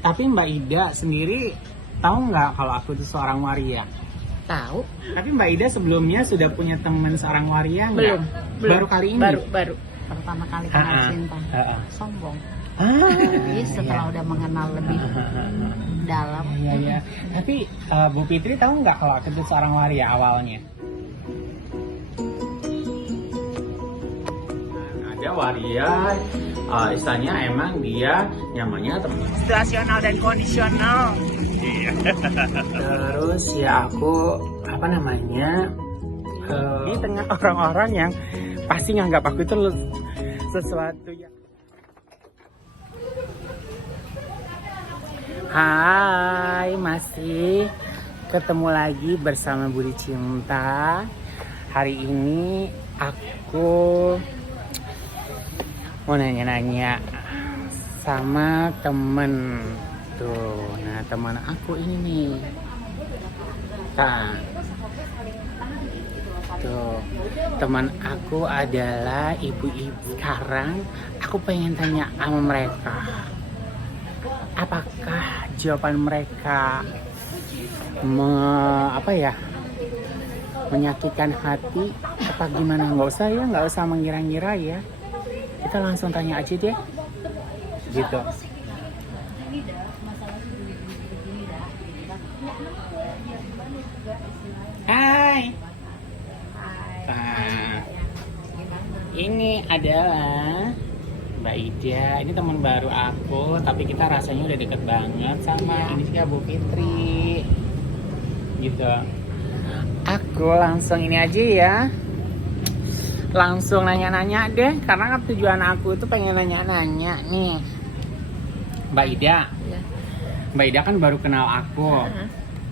Tapi Mbak Ida sendiri tahu nggak kalau aku itu seorang waria? Tahu? Tapi Mbak Ida sebelumnya sudah punya teman seorang waria nggak? Belum. Baru kali ini? Baru. Pertama kali kenal cinta. Sombong. Tapi setelah udah mengenal lebih dalam. Iya. Tapi Bu Fitri tahu nggak kalau aku itu seorang waria awalnya? Ada waria, istilahnya emang dia nyamannya situasional dan kondisional. Iya. Terus ya aku di tengah orang-orang yang pasti nganggap aku itu sesuatu yang. Hai, masih ketemu lagi bersama Budi Cinta. Hari ini aku mau nanya-nanya sama temen tuh. Nah, teman aku ini nih. Tuh, teman aku adalah ibu-ibu. Sekarang aku pengen tanya sama mereka. Apakah jawaban mereka menyakitkan hati apa gimana? Nggak usah mengira-ngira ya. Kita langsung tanya aja deh. Gitu. Hai. Ini adalah Mbak Ida, ini teman baru aku, tapi kita rasanya udah deket banget sama ini juga Bu Fitri, gitu. Aku langsung ini aja ya, langsung nanya-nanya deh, karena kan tujuan aku itu pengen nanya-nanya nih, Mbak Ida. Ya. Mbak Ida kan baru kenal aku,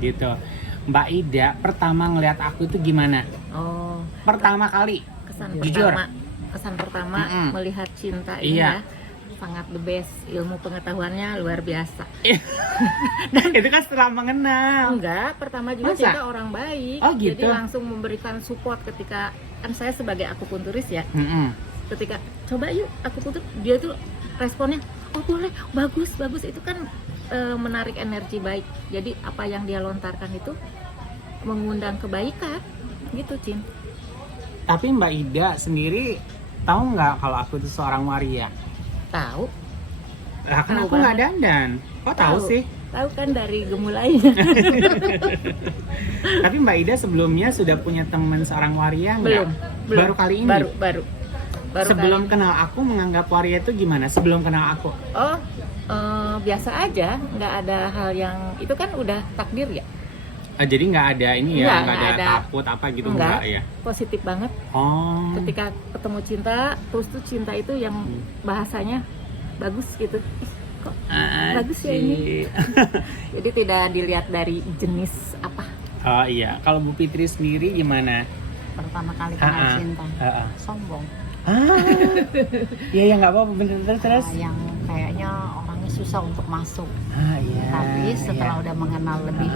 gitu. Mbak Ida pertama ngeliat aku itu gimana? Oh. Pertama kali, jujur. Kesan pertama melihat cinta ini ya, sangat the best, ilmu pengetahuannya luar biasa. Dan itu kan setelah mengenal. Enggak, pertama juga cinta orang baik. Oh, gitu. Jadi langsung memberikan support ketika kan saya sebagai akupunturis ya. Ketika coba yuk akupuntur, dia tuh responnya oh boleh, bagus itu kan menarik energi baik. Jadi apa yang dia lontarkan itu mengundang kebaikan gitu, Cin. Tapi Mbak Ida sendiri tahu nggak kalau aku itu seorang waria? Tahu. Lah kan aku nggak dandan. Kok tahu sih? Tahu kan dari gemulainya. Tapi Mbak Ida sebelumnya sudah punya teman seorang waria nggak? Belum. Baru kali ini? Baru sebelum kenal aku menganggap waria itu gimana? Sebelum kenal aku? Oh, biasa aja. Nggak ada hal yang itu kan udah takdir ya. Jadi nggak ada ini ya, nggak ada takut apa gitu enggak ya? Positif banget. Oh. Ketika ketemu cinta, terus tuh cinta itu yang bahasanya bagus gitu. Kok bagus ya ini? Jadi tidak dilihat dari jenis apa. Oh iya, kalau Bu Fitri sendiri gimana? Pertama kali kenal cinta, sombong. Iya ya nggak apa-apa, bener terus. Yang kayaknya orangnya susah untuk masuk. Iya. Tapi setelah udah mengenal lebih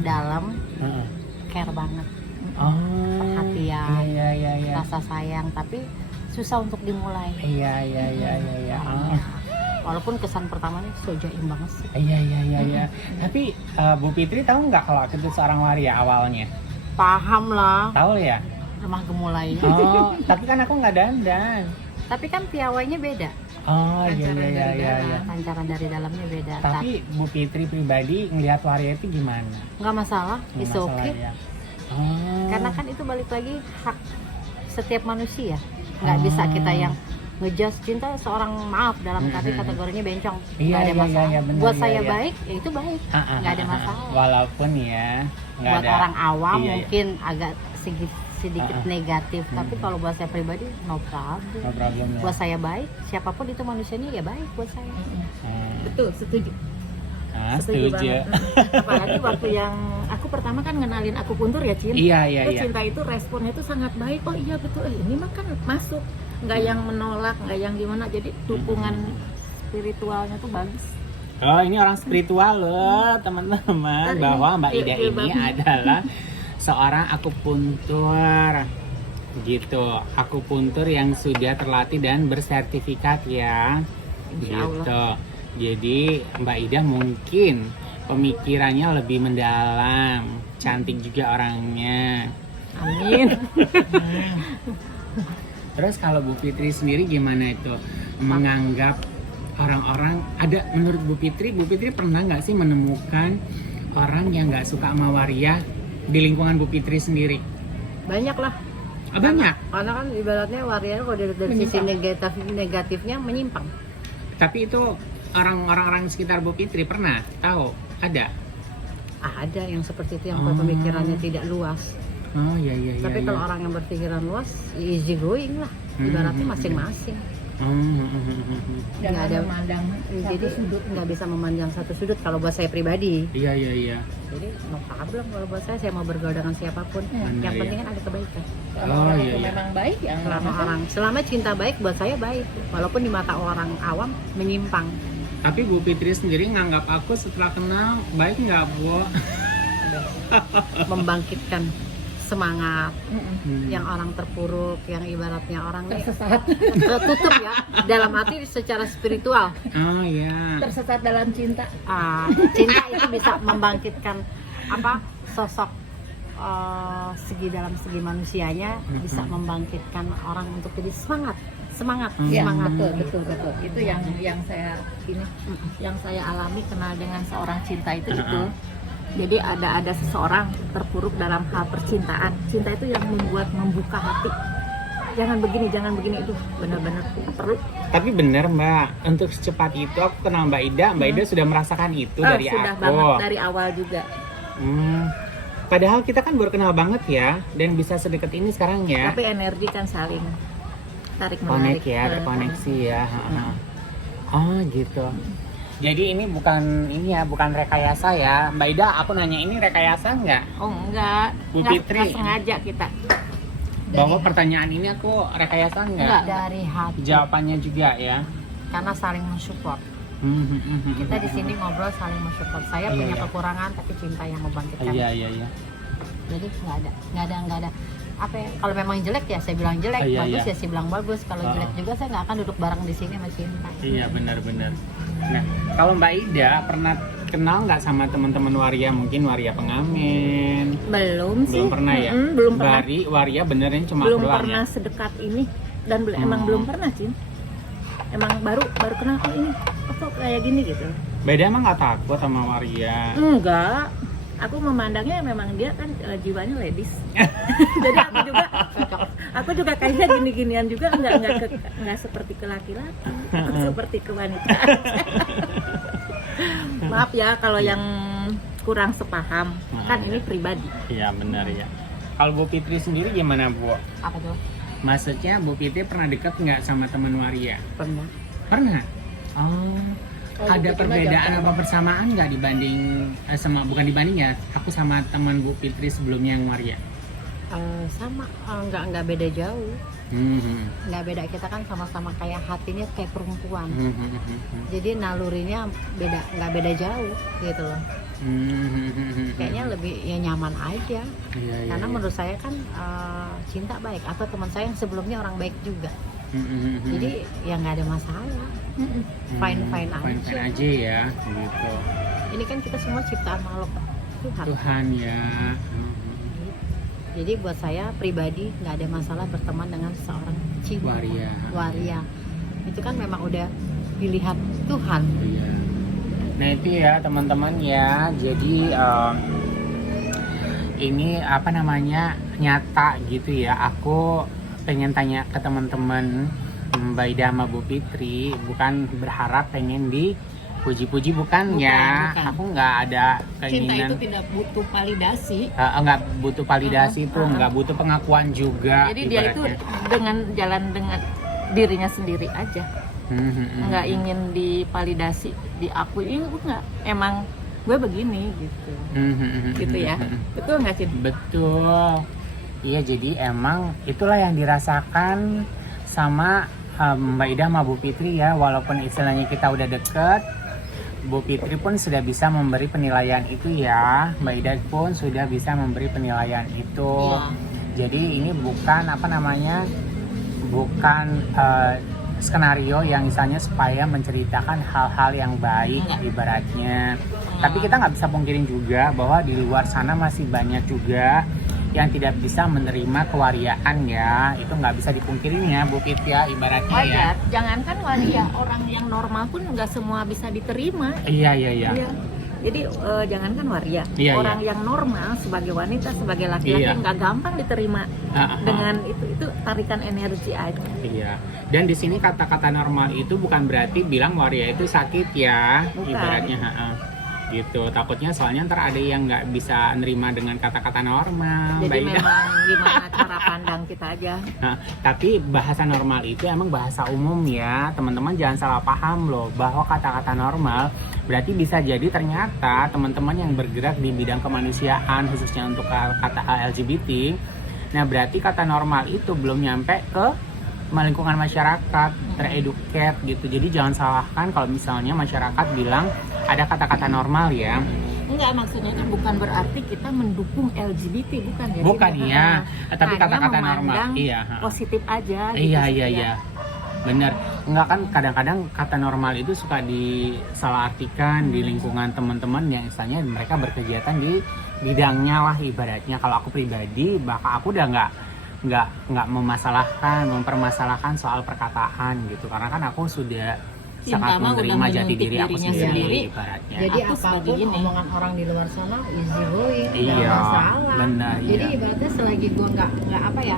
dalam, care banget, perhatian, rasa sayang, tapi susah untuk dimulai. Iya. Walaupun kesan pertamanya so jaim banget sih. Iya. Tapi Bu Fitri tahu nggak kalau aku itu seorang waria awalnya? Paham lah. Tahu ya? Remah gemulai. Oh, tapi kan aku nggak dandan. Tapi kan piawainya beda. Oh iya. Pancaran dari dalamnya beda. Tapi Bu Fitri pribadi ngelihat waria itu gimana? Nggak masalah, it's okay. Ya. Karena kan itu balik lagi hak setiap manusia. Nggak bisa kita yang ngejudge cinta seorang, maaf dalam kategorinya bencong. Nggak ada masalah. Buat saya baik, ya itu baik. Nggak ada masalah. Walaupun ya buat orang awam mungkin agak sedikit negatif, tapi kalau buat saya pribadi no problem ya. Buat saya baik, siapapun itu manusianya ya baik buat saya. Betul, setuju. Setuju. Apalagi waktu yang aku pertama kan ngenalin akupuntur ya, Cin. Iya. Cinta itu responnya itu sangat baik. Oh iya betul, ini mah kan masuk, nggak yang menolak, nggak yang gimana. Jadi dukungan spiritualnya tuh bagus. Oh, ini orang spiritual loh, teman-teman. Bahwa Mbak Ida ini adalah seorang akupuntur gitu, akupuntur yang sudah terlatih dan bersertifikat ya, gitu. Jadi Mbak Ida mungkin pemikirannya lebih mendalam, cantik juga orangnya. Amin. Terus kalau Bu Fitri sendiri gimana itu menganggap orang-orang, ada menurut Bu Fitri pernah nggak sih menemukan orang yang nggak suka sama waria di lingkungan Bu Fitri sendiri? Banyak lah. Banyak. Karena kan ibaratnya waria kalau dari sisi negatifnya menyimpang. Tapi itu orang-orang sekitar Bu Fitri pernah tahu? Ada? Ada yang seperti itu yang pemikirannya tidak luas. Oh iya. Tapi kalau orang yang berpikiran luas, easy going lah. Ibaratnya masing-masing. Nggak ada memandang jadi sudut, nggak bisa memandang satu sudut kalau buat saya pribadi. Iya. Jadi no problem kalau buat saya mau bergaul dengan siapapun. Yang penting kan ada kebaikan. Oh iya. Memang baik ya. Selama cinta baik buat saya baik, walaupun di mata orang awam menyimpang. Tapi Bu Fitri sendiri nganggap aku setelah kenal baik nggak, Bu? Membangkitkan semangat yang orang terpuruk, yang ibaratnya orang tersesat, tertutup ya dalam hati secara spiritual. Oh iya. Tersesat dalam cinta. Cinta itu bisa membangkitkan sosok dalam segi manusianya, bisa membangkitkan orang untuk jadi semangat. Ya, betul. Itu yang saya alami kenal dengan seorang cinta itu. Jadi ada seseorang terpuruk dalam hal percintaan. Cinta itu yang membuka hati. Jangan begini itu benar-benar perlu. Tapi benar Mbak, untuk secepat itu aku kenal Mbak Ida sudah merasakan itu dari sudah aku. banget dari awal juga. Padahal kita kan baru kenal banget ya, dan bisa sedekat ini sekarang ya. Tapi energi kan saling tarik menarik. Terkoneksi ya. Oh gitu. Jadi ini bukan rekayasa ya, Mbak Ida. Aku nanya ini rekayasa nggak? Oh enggak. Bu Fitri. Nggak sengaja kita. Bahwa pertanyaan ini aku rekayasa nggak? Enggak, dari hati. Jawabannya juga ya. Karena saling mensupport. Kita di sini ngobrol saling mensupport. Saya punya kekurangan tapi cinta yang membangkitkan. Iya. Jadi nggak ada. Kalau memang jelek ya saya bilang jelek, bagus ya saya bilang bagus. Kalau jelek juga saya nggak akan duduk bareng di sini sama cinta. Iya benar. Nah, kalau Mbak Ida pernah kenal nggak sama teman-teman waria, mungkin waria pengamen? Belum sih. Belum pernah ya? Belum pernah. Waria beneran cuma belum doang pernah ya? sedekat ini dan emang belum pernah Cin. Emang baru kenal ini. Kok kayak gini gitu. Beda emang nggak takut sama waria? Enggak. Aku memandangnya memang dia kan jiwanya ladies. Jadi aku juga kayaknya gini-ginian juga enggak seperti ke laki-laki, seperti ke wanita. Maaf ya kalau yang kurang sepaham. Kan ini pribadi. Iya benar ya. Kalau Bu Fitri sendiri gimana, Bu? Apa tuh? Maksudnya Bu Fitri pernah deket nggak sama teman waria? Pernah? Oh. Ada perbedaan apa persamaan nggak dibanding bukan dibanding ya? Aku sama teman Bu Fitri sebelumnya yang waria. Sama, nggak beda jauh. Nggak beda, kita kan sama-sama kayak hatinya kayak perempuan. Jadi nalurinya nggak beda jauh gitu loh. Kayaknya lebih ya nyaman aja. Karena menurut saya kan cinta baik, atau teman saya yang sebelumnya orang baik juga. Jadi ya nggak ada masalah. Fine aja ya gitu. Ini kan kita semua ciptaan makhluk Tuhan ya. Jadi buat saya pribadi nggak ada masalah berteman dengan seorang cinta waria. Itu kan memang udah pilihan Tuhan. Iya. Nah itu ya teman-teman ya. Jadi ini nyata gitu ya. Aku pengen tanya ke teman-teman Mbak Ida sama Bu Fitri, bukan berharap pengen dipuji-puji, bukan. Aku nggak ada keinginan. Cinta itu tidak butuh validasi. Nggak butuh validasi itu, nggak butuh pengakuan juga. Jadi dia itu dengan jalan dengan dirinya sendiri aja, nggak ingin divalidasi, diakui. Enggak, emang gue begini gitu, gitu ya. Betul nggak Cin? Betul. Iya, jadi emang itulah yang dirasakan sama Mbak Ida sama Bu Fitri ya. Walaupun istilahnya kita udah deket, Bu Fitri pun sudah bisa memberi penilaian itu ya. Mbak Ida pun sudah bisa memberi penilaian itu. Jadi ini bukan bukan skenario yang misalnya supaya menceritakan hal-hal yang baik ibaratnya. Tapi kita nggak bisa pungkirin juga bahwa di luar sana masih banyak juga yang tidak bisa menerima kewariaan ya. Itu nggak bisa dipungkirin ya Bu Fit ya, ibaratnya ya. Wajar, jangankan waria, orang yang normal pun nggak semua bisa diterima. Iya. Iya. Jadi jangankan waria, Iya, orang yang normal sebagai wanita, sebagai laki-laki Iya. nggak gampang diterima dengan itu tarikan energi aja. Iya. Dan di sini kata-kata normal itu bukan berarti bilang waria itu sakit ya, Bukan. ibaratnya. Gitu. Takutnya soalnya ntar ada yang nggak bisa nerima dengan kata-kata normal. Jadi Mbak Ida. memang gimana cara pandang kita aja. Nah, tapi bahasa normal itu emang bahasa umum ya, teman-teman jangan salah paham loh bahwa kata-kata normal berarti bisa jadi ternyata teman-teman yang bergerak di bidang kemanusiaan khususnya untuk kata LGBT. Nah, berarti kata normal itu belum nyampe ke lingkungan masyarakat, tereduket gitu. Jadi jangan salahkan kalau misalnya masyarakat bilang ada kata-kata normal ya. Enggak, maksudnya kan bukan berarti kita mendukung LGBT, bukan ya. Bukan Jadi, iya, tapi hanya kata-kata normal. memandang Iya. positif aja gitu Iya, sih, iya, ya. iya. Bener. Enggak kan kadang-kadang kata normal itu suka disalahartikan di lingkungan teman-teman yang misalnya mereka berkegiatan di bidangnya lah ibaratnya. Kalau aku pribadi, bahkan aku udah nggak mempermasalahkan soal perkataan gitu. Karena kan aku sudah sangat Cinta mah udah menerima jati menyuntik diri aku dirinya sendiri sendiri. ibaratnya. Jadi Aku sebagai apapun gini. omongan orang di luar sana easy going, nggak Iya, masalah. benar, Jadi iya. ibaratnya selagi gue nggak apa ya,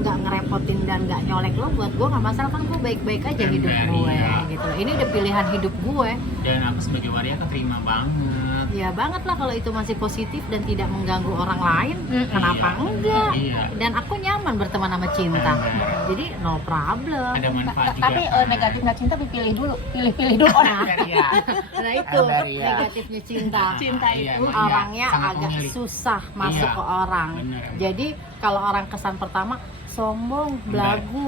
nggak ngerepotin dan nggak nyolek lo, buat gue nggak masalah, kan gue baik-baik aja hidup Benar, gue iya. gitu. Ini udah pilihan hidup gue. Dan aku sebagai waria keterima banget. Ya banget lah kalau itu masih positif dan tidak mengganggu orang lain. Kenapa enggak? Iya. Dan aku nyaman berteman sama cinta. Benar. Jadi no problem. Ada manfaat juga. Tapi negatif nggak cinta pilih dulu dulu orang. Iya. Nah itu Iya. negatifnya cinta. Cinta Iya, itu iya. Orangnya Sangat agak memilih. susah masuk Iya. ke orang. Benar. Jadi kalau orang kesan pertama sombong, belagu,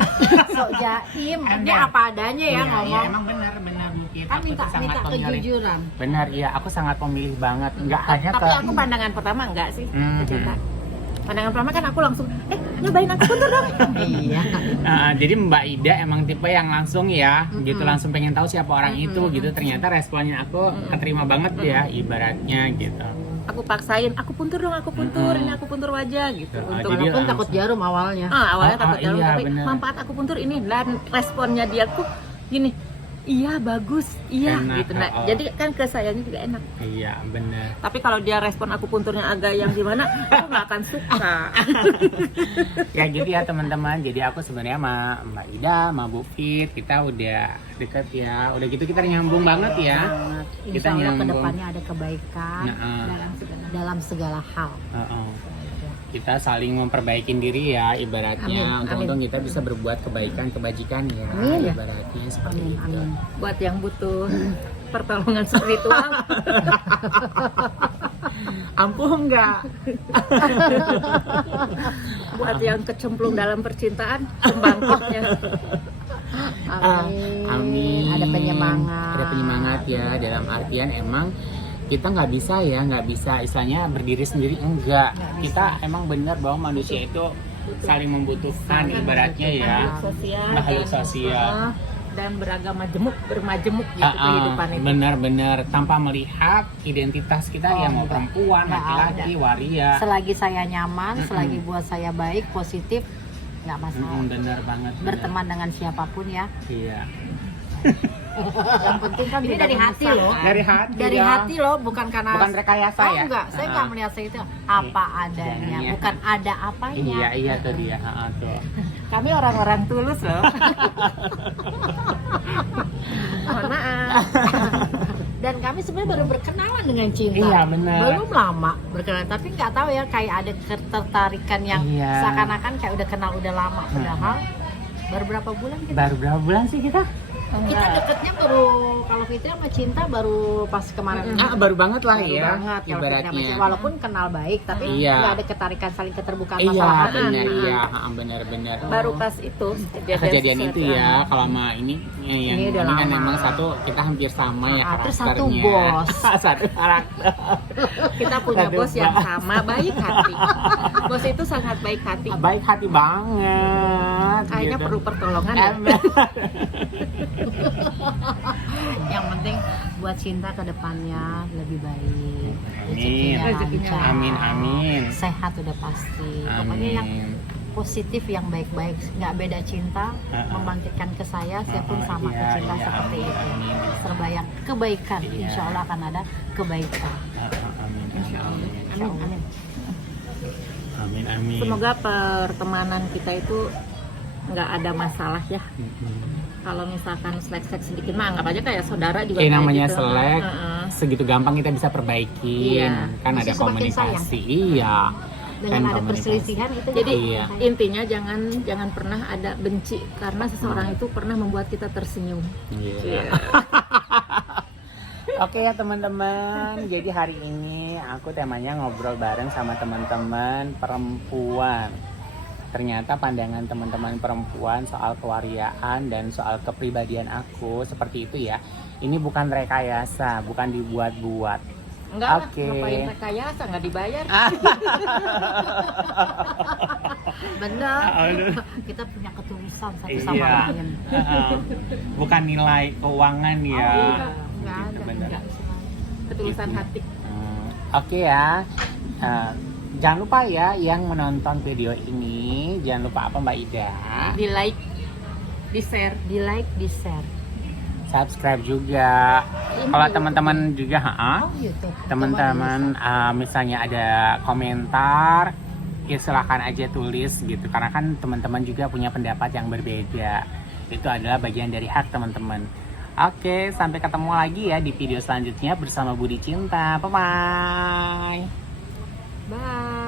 sok jaim, ini Emang. apa adanya ya Iya, ngomong. iya, emang benar Bukit. Kan Aku minta tuh sangat minta pemilih. kejujuran. Benar, iya, aku sangat pemilih banget. Enggak hanya ke Tapi aku pandangan pertama enggak sih Mhm. cinta. Pandangan pertama kan aku langsung nyobain aku puntur dong. Iya. Jadi Mbak Ida emang tipe yang langsung ya, gitu langsung pengen tahu siapa orang itu gitu. Ternyata responnya aku keterima banget ya, ibaratnya gitu. Aku paksain, aku puntur dong, aku puntur, ini aku puntur wajah gitu. Ah, Untuk jadi Walaupun langsung. takut jarum awalnya. awalnya Ah, takut jarum, iya, tapi bener. manfaat aku puntur ini dan responnya dia tuh gini. Iya bagus, iya Enak, gitu. Nah, oh. jadi kan ke sayanya juga enak. Iya, benar. Tapi kalau dia respon aku punturnya agak yang gimana, aku nggak akan suka. Ya gitu ya teman-teman. Jadi aku sebenarnya sama Mbak Ida, sama Bu Fit, kita udah deket ya. Udah gitu kita nyambung banget ya. Kita Insya Allah nyambung. kedepannya ada kebaikan Nah, dalam segala hal. kita saling memperbaikin diri ya ibaratnya. Amin, Untung-untung kita bisa berbuat kebaikan ya. Amin. Ibaratnya seperti Amin, itu. amin. Buat yang butuh pertolongan spiritual, Ampuh enggak? buat yang kecemplung dalam percintaan, pembangkitnya. Amin. Amin. Ada penyemangat. Ada penyemangat ya, dalam artian emang kita nggak bisa istilahnya berdiri sendiri, enggak. Kita emang benar bahwa manusia itu saling membutuhkan ibaratnya ya. Sosial, Makhluk dan, sosial. dan bermajemuk gitu kehidupan itu. Benar-benar tanpa melihat identitas kita ya mau perempuan, Nggak laki-laki, waria. Selagi saya nyaman, selagi buat saya baik, positif, nggak masalah. Benar banget. benar. Berteman dengan siapapun ya. Iya. Yang penting kan Ini tidak dari hati menyusahkan. loh. Dari hati. Dari ya. hati loh, bukan karena Bukan rekayasa Oh, ya. enggak, saya nggak melihat saya itu apa adanya, Adanya. bukan ada apanya. Iya tuh dia. Tuh. Kami orang-orang tulus loh. Mohon maaf. Dan kami sebenarnya baru berkenalan dengan cinta. Iya, benar. Belum lama berkenalan, tapi nggak tahu ya kayak ada ketertarikan yang Iya. seakan-akan kayak udah kenal udah lama. Padahal baru berapa bulan kita? Baru berapa bulan sih kita? Kita deketnya baru, kalau Fitri sama Cinta baru pas kemarin. Baru banget lah Baru ya, banget kalau Fitri sama ibaratnya. Cinta. Walaupun kenal baik, tapi Iya. nggak ada ketarikan saling keterbukaan Iya masalah. benar, iya benar-benar. Baru pas itu Kejadian itu sesuatu. ya, kalau sama ini yang Ini ini udah kan lama. memang satu kita hampir sama ya Terus karakternya. satu bos. Satu karakter. Kita punya Aduh, bos yang sama, baik hati. Bos itu sangat baik hati. Baik hati banget. Kayaknya gitu. perlu pertolongan ya. Yang penting buat Cinta ke depannya lebih baik. Amin. Rezekinya lancar. Amin, amin. Sehat udah pasti. Pokoknya yang Amin. positif, yang baik-baik, nggak beda Cinta, membangkitkan ke saya pun sama ke Iya, Cinta iya, seperti amin, itu. amin. Serba yang kebaikan, Iya. insya Allah akan ada kebaikan. Amin. Insya Allah. Amin. Amin, amin. Amin, amin. Semoga pertemanan kita itu nggak ada masalah ya. Kalau misalkan selek-selek sedikit mah anggap aja kayak saudara juga. Kayak kayak namanya gitu. selek, Heeh. segitu gampang kita bisa perbaikin. Iya. Kan Masih ada semakin komunikasi. Iya. Dengan Kan ada komunikasi. perselisihan itu Jadi Iya. intinya jangan pernah ada benci karena seseorang itu pernah membuat kita tersenyum. Iya. Oke ya teman-teman, jadi hari ini aku temanya ngobrol bareng sama teman-teman perempuan. Ternyata pandangan teman-teman perempuan soal kewariaan dan soal kepribadian aku seperti itu ya. Ini bukan rekayasa, bukan dibuat-buat. enggak lah, Oke. ngapain rekayasa, nggak dibayar. Benar. Kita punya ketulusan satu sama Iya. lain. Bukan nilai keuangan ya. Oh, iya. Nggak Gitu, ada. bener. Nggak selain. Ketulusan hati. Oke ya. Jangan lupa ya yang menonton video ini, jangan lupa apa Mbak Ida? Di like, di share. Di like, di share. Subscribe juga. Kalau teman-teman juga, Oh, YouTube. teman-teman misalnya ada komentar, ya silahkan aja tulis gitu. Karena kan teman-teman juga punya pendapat yang berbeda. Itu adalah bagian dari hak teman-teman. Oke, sampai ketemu lagi ya di video selanjutnya bersama Budi Cinta. Bye-bye. Bye.